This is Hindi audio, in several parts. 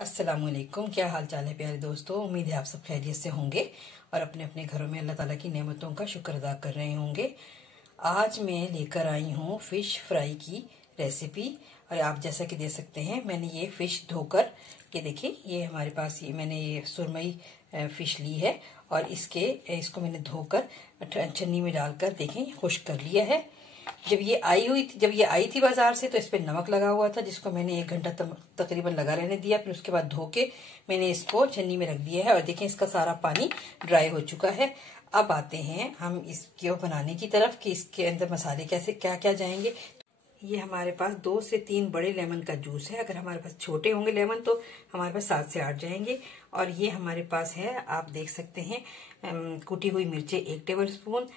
अस्सलामुअलैकुम। क्या हाल चाल है प्यारे दोस्तों। उम्मीद है आप सब खैरियत से होंगे और अपने अपने घरों में अल्लाह ताला की नेमतों का शुक्र अदा कर रहे होंगे। आज मैं लेकर आई हूँ फ़िश फ्राई की रेसिपी। और आप जैसा कि देख सकते हैं, मैंने ये फ़िश धोकर के देखिए, ये हमारे पास ये मैंने ये सुरमई फ़िश ली है और इसको मैंने धोकर छन्नी में डालकर देखें खुश्क कर लिया है। जब ये आई थी बाजार से, तो इस पर नमक लगा हुआ था, जिसको मैंने 1 घंटा तकरीबन लगा रहने दिया। फिर उसके बाद धो के मैंने इसको छन्नी में रख दिया है और देखें इसका सारा पानी ड्राई हो चुका है। अब आते हैं हम इसको बनाने की तरफ कि इसके अंदर मसाले कैसे क्या क्या जाएंगे। ये हमारे पास 2 से 3 बड़े लेमन का जूस है। अगर हमारे पास छोटे होंगे लेमन तो हमारे पास 7 से 8 जाएंगे। और ये हमारे पास है, आप देख सकते हैं, कुटी हुई मिर्चें 1 टेबल स्पून,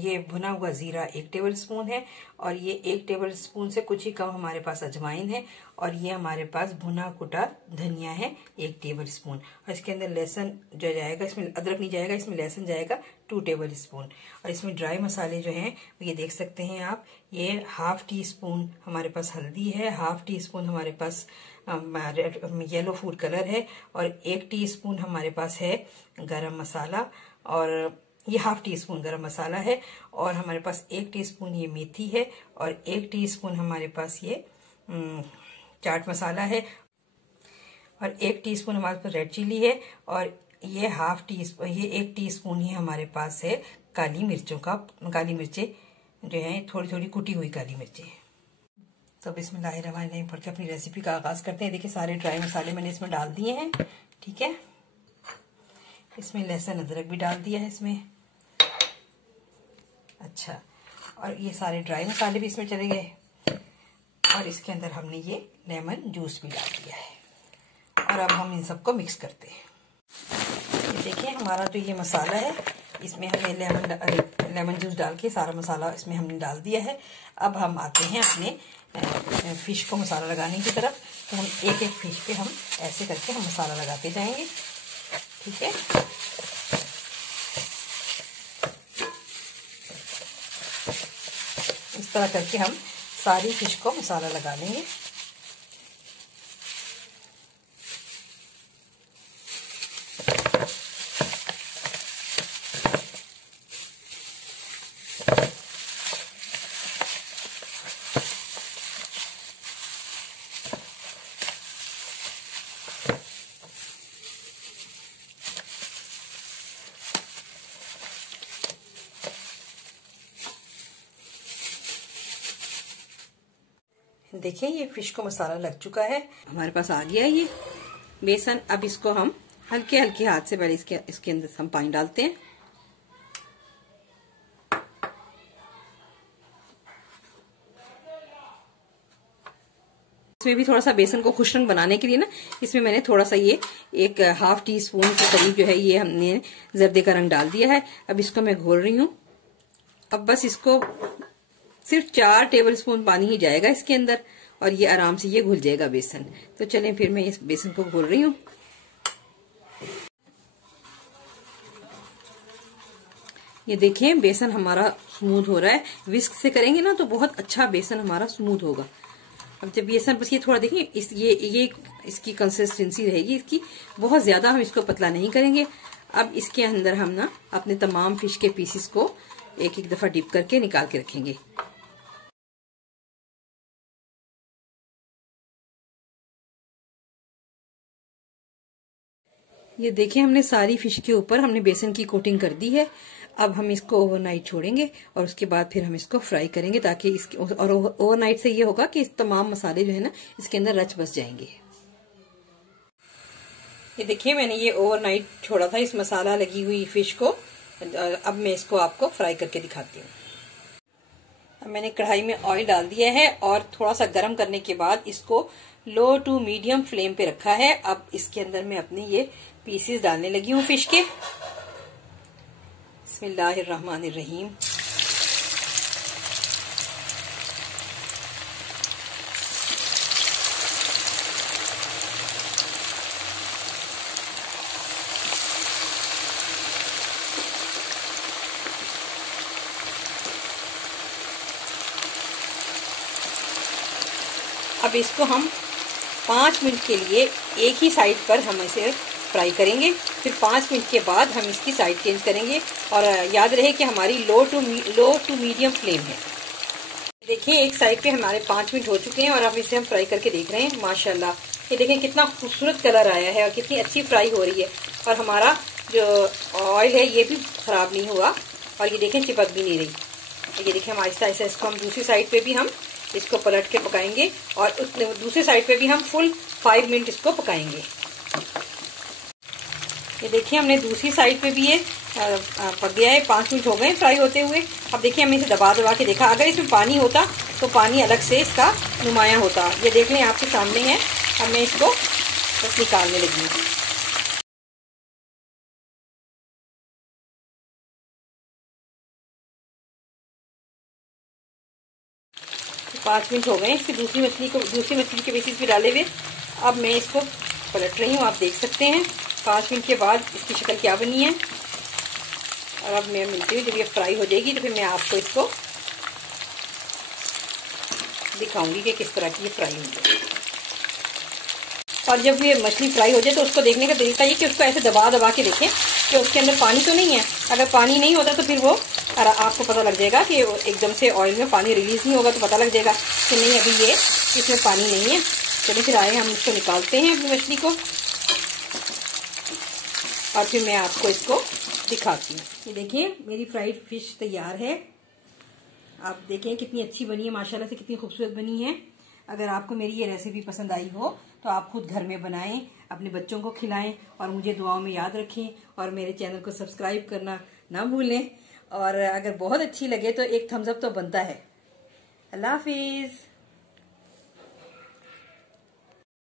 ये भुना हुआ जीरा 1 टेबल स्पून है। और ये 1 टेबल स्पून से कुछ ही कम हमारे पास अजवाइन है। और ये हमारे पास भुना कुटा धनिया है 1 टेबल स्पून। और इसके अंदर लहसुन जो जाएगा, इसमें अदरक नहीं जाएगा, इसमें लहसुन जाएगा 2 टेबल स्पून। और इसमें ड्राई मसाले जो हैं ये देख सकते हैं आप, ये 1/2 टी स्पून हमारे पास हल्दी है, 1/2 टी स्पून हमारे पास येलो फूड कलर है, और 1 टीस्पून हमारे पास है गरम मसाला, और ये 1/2 टी स्पून गरम मसाला है। और हमारे पास 1 टीस्पून ये मेथी है, और 1 टीस्पून हमारे पास ये चाट मसाला है, और 1 टीस्पून हमारे पास रेड चिली है, और ये 1 टीस्पून ही हमारे पास है काली मिर्चें जो है, थोड़ी थोड़ी कुटी हुई काली मिर्चें। तो बिस्मिल्लाहिर्रहमानिर्रहीम पढ़ के अपनी रेसिपी का आगाज करते हैं। देखिए सारे ड्राई मसाले मैंने इसमें डाल दिए हैं, ठीक है। इसमें लहसुन अदरक भी डाल दिया है इसमें, अच्छा। और ये सारे ड्राई मसाले भी इसमें चले गए, और इसके अंदर हमने ये लेमन जूस भी डाल दिया है। और अब हम इन सबको मिक्स करते हैं। ये देखिए हमारा जो ये मसाला है, इसमें हमने लेमन जूस डाल के सारा मसाला इसमें हमने डाल दिया है। अब हम आते हैं अपने फिश को मसाला लगाने की तरफ। तो हम एक एक फिश पे हम ऐसे करके हम मसाला लगाते जाएंगे, ठीक है। इस तरह करके हम सारी फिश को मसाला लगा लेंगे। देखिए ये फिश को मसाला लग चुका है, हमारे पास आ गया है ये बेसन। अब इसको हम हल्के हल्के हाथ से पहले इसके अंदर हम पानी डालते हैं। इसमें भी थोड़ा सा बेसन को खुश रंग बनाने के लिए ना, इसमें मैंने थोड़ा सा ये 1/2 टी स्पून के करीब जो है ये हमने जर्दे का रंग डाल दिया है। अब इसको मैं घोल रही हूँ। अब बस इसको सिर्फ 4 टेबल स्पून पानी ही जाएगा इसके अंदर, और ये आराम से ये घुल जाएगा बेसन। तो चलें फिर मैं इस बेसन को घोल रही हूँ। ये देखिए बेसन हमारा स्मूथ हो रहा है। विस्क से करेंगे ना तो बहुत अच्छा बेसन हमारा स्मूथ होगा। अब जब बेसन बस ये थोड़ा देखिए ये इसकी कंसिस्टेंसी रहेगी इसकी, बहुत ज्यादा हम इसको पतला नहीं करेंगे। अब इसके अंदर हम ना अपने तमाम फिश के पीसेस को एक एक दफा डिप करके निकाल के रखेंगे। ये देखिए हमने सारी फिश के ऊपर हमने बेसन की कोटिंग कर दी है। अब हम इसको ओवरनाइट छोड़ेंगे और उसके बाद फिर हम इसको फ्राई करेंगे, ताकि इसके और ओवरनाइट से ये होगा कि इस तमाम मसाले जो है ना इसके अंदर रच बस जाएंगे। ये देखिए मैंने ये ओवरनाइट छोड़ा था इस मसाला लगी हुई फिश को। अब मैं इसको आपको फ्राई करके दिखाती हूँ। अब मैंने कढ़ाई में ऑयल डाल दिया है और थोड़ा सा गर्म करने के बाद इसको लो टू मीडियम फ्लेम पे रखा है। अब इसके अंदर मैं अपने ये पीसेस डालने लगी हूँ फिश के। बिस्मिल्लाहिर्रहमानिर्रहीम। अब इसको हम 5 मिनट के लिए एक ही साइड पर हम इसे फ्राई करेंगे। फिर 5 मिनट के बाद हम इसकी साइड चेंज करेंगे और याद रहे कि हमारी लो टू मीडियम फ्लेम है। देखिए एक साइड पे हमारे 5 मिनट हो चुके हैं और अब इसे हम फ्राई करके देख रहे हैं। माशाल्लाह ये देखें कितना खूबसूरत कलर आया है और कितनी अच्छी फ्राई हो रही है और हमारा जो ऑयल है ये भी खराब नहीं हुआ और ये देखें चिपक भी नहीं रही। ये देखें हम आहिस्ता आहिस्ता इसको हम दूसरी साइड पे भी हम इसको पलट के पकाएंगे और दूसरी साइड पे भी हम फुल 5 मिनट इसको पकाएंगे। ये देखिए हमने दूसरी साइड पे भी ये पक गया है, 5 मिनट हो गए फ्राई होते हुए। अब देखिए हमने इसे दबा दबा के देखा, अगर इसमें पानी होता तो पानी अलग से इसका नुमाया होता। ये देख लें आपके सामने है। अब मैं इसको बस निकालने लगी। 5 मिनट हो गए इसकी दूसरी मछली के पीसेस भी डाले हुए। अब मैं इसको पलट रही हूँ, आप देख सकते हैं 5 मिनट के बाद इसकी शक्ल क्या बनी है। और अब मैं मिलती हूँ जब ये फ्राई हो जाएगी तो फिर मैं आपको इसको दिखाऊंगी कि किस तरह की ये फ्राई होगी। और जब ये मछली फ्राई हो जाए तो उसको देखने का तरीका ये कि उसको ऐसे दबा दबा के देखें कि उसके अंदर पानी तो नहीं है। अगर पानी नहीं होता तो फिर वो आपको पता लग जाएगा कि एकदम से ऑयल में पानी रिलीज नहीं होगा, तो पता लग जाएगा कि नहीं अभी ये इसमें पानी नहीं है। चलिए फिर आए हम इसको निकालते हैं अपनी मछली को और फिर मैं आपको इसको दिखाती हूँ। ये देखिए मेरी फ्राइड फिश तैयार है। आप देखें कितनी अच्छी बनी है, माशाल्लाह से कितनी खूबसूरत बनी है। अगर आपको मेरी ये रेसिपी पसंद आई हो तो आप खुद घर में बनाएं, अपने बच्चों को खिलाएं और मुझे दुआओं में याद रखें और मेरे चैनल को सब्सक्राइब करना ना भूलें। और अगर बहुत अच्छी लगे तो एक थम्स अप तो बनता है। अल्लाह हाफिज।